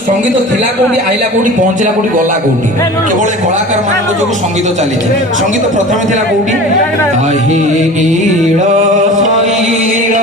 संगीत थिला कोठी आइला कोठी पहुंचला कोठी गला कोठी केवल कलाकार मान जो संगीत चली संगीत प्रथम थिला कोठी ताहि नील शैल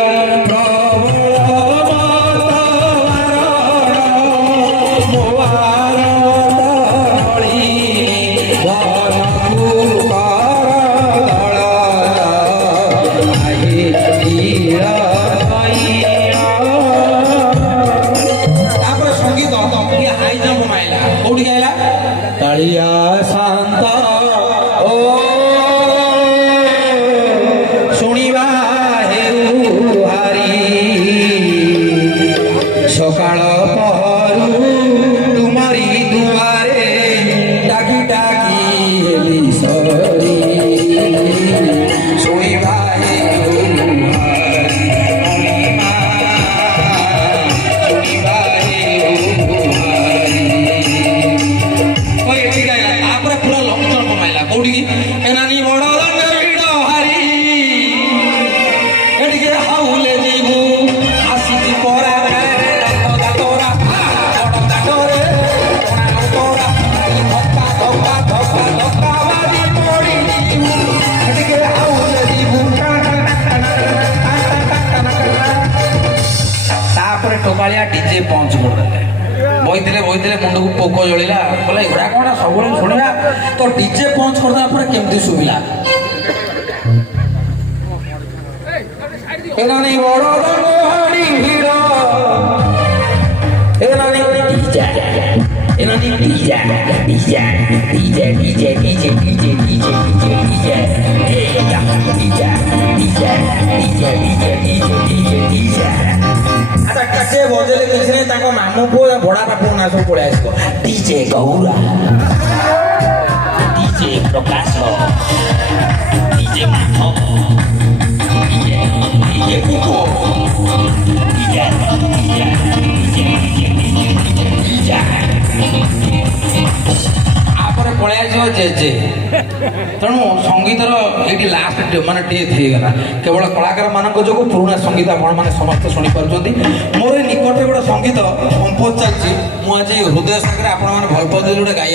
कालिया शांता ओ शुणिबा हेउ हारी सकाळ पहरु तुमरी दुआरे डाकी डाकी हेली सरी शुणिबा टोकालिया डीजे पहुंच बोईले मुंड को पोक जलिला बोले एगुड़ा कौन सब शुणा तो डीजे पहुंच करदा पर केमती सुविला एनानी बड़ दंगहाड़ी हीरो एनानी डीजे एनानी DJ DJ DJ DJ DJ DJ DJ DJ ए या DJ DJ DJ DJ DJ DJ अच्छा कसे बजेले किसी ने ताको मामू को बड़ा बापू ना सब पड़े आइसको DJ Gaura DJ Prakash DJ मानो डीजे डीजे कुको DJ DJ DJ DJ DJ आपरे पळे आइसो जे तेणु संगीतर ये लास्ट माने डेथ हो गला केवल कलाकार मान जो पुराणा संगीत आप समस्त शुणी पार्टी मोर निकट गोटे संगीत कंपोज चलती मुझे हृदय सागर आप भल पाते गोटे गाइक